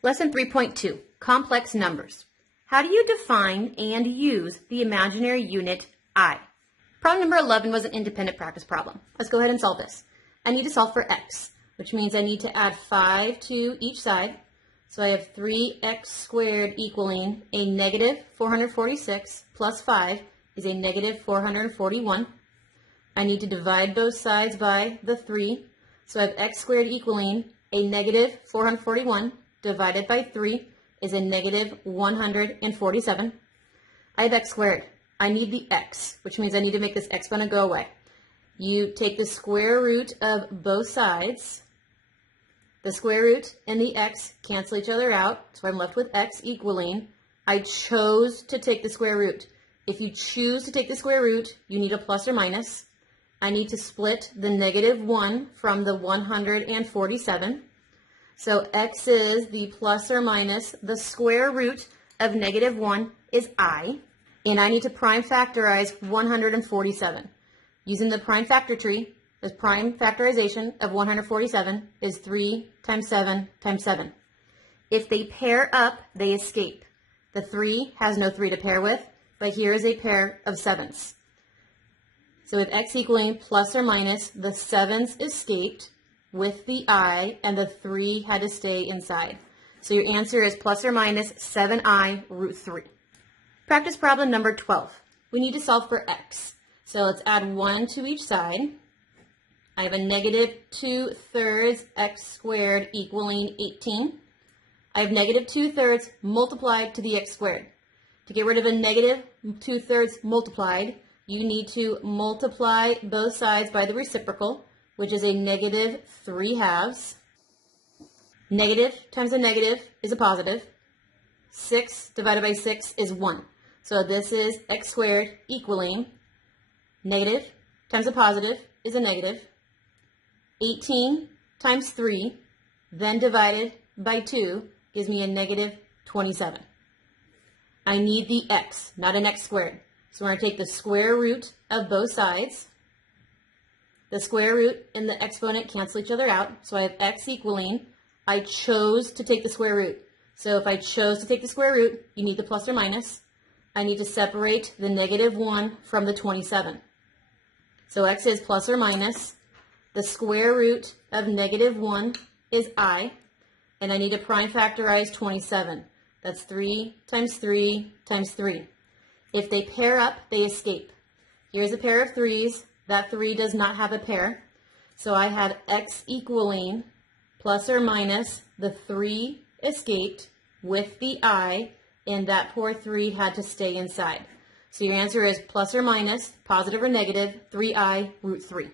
Lesson 3.2, Complex Numbers. How do you define and use the imaginary unit I? Problem number 11 was an independent practice problem. Let's go ahead and solve this. I need to solve for x, which means I need to add 5 to each side. So I have 3x squared equaling a negative 446 plus 5 is a negative 441. I need to divide both sides by the 3. So I have x squared equaling a negative 441 divided by 3 is a negative 147. I have x squared. I need the x, which means I need to make this exponent go away. You take the square root of both sides. The square root and the x cancel each other out, so I'm left with x equaling. I chose to take the square root. If you choose to take the square root, you need a plus or minus. I need to split the negative 1 from the 147. So x is the plus or minus the square root of negative 1 is I. And I need to prime factorize 147. Using the prime factor tree, the prime factorization of 147 is 3 times 7 times 7. If they pair up, they escape. The 3 has no 3 to pair with, but here is a pair of 7s. So with x equaling plus or minus, the 7s escaped with the I, and the 3 had to stay inside. So your answer is plus or minus 7I root 3. Practice problem number 12. We need to solve for x. So let's add 1 to each side. I have a negative 2/3 x squared equaling 18. I have negative 2/3 multiplied to the x squared. To get rid of a negative 2/3 multiplied, you need to multiply both sides by the reciprocal, which is a negative 3/2. Negative times a negative is a positive. 6 divided by 6 is 1. So this is x squared equaling negative times a positive is a negative. 18 times 3, then divided by 2, gives me a negative 27. I need the x, not an x squared. So we're going to take the square root of both sides. The square root and the exponent cancel each other out. So I have x equaling, I chose to take the square root. So if I chose to take the square root, you need the plus or minus. I need to separate the negative 1 from the 27. So x is plus or minus. The square root of negative 1 is I, and I need to prime factorize 27. That's 3 times 3 times 3. If they pair up, they escape. Here's a pair of 3s. That 3 does not have a pair. So I have x equaling plus or minus the 3 escaped with the I, and that poor 3 had to stay inside. So your answer is plus or minus, positive or negative, 3I root 3.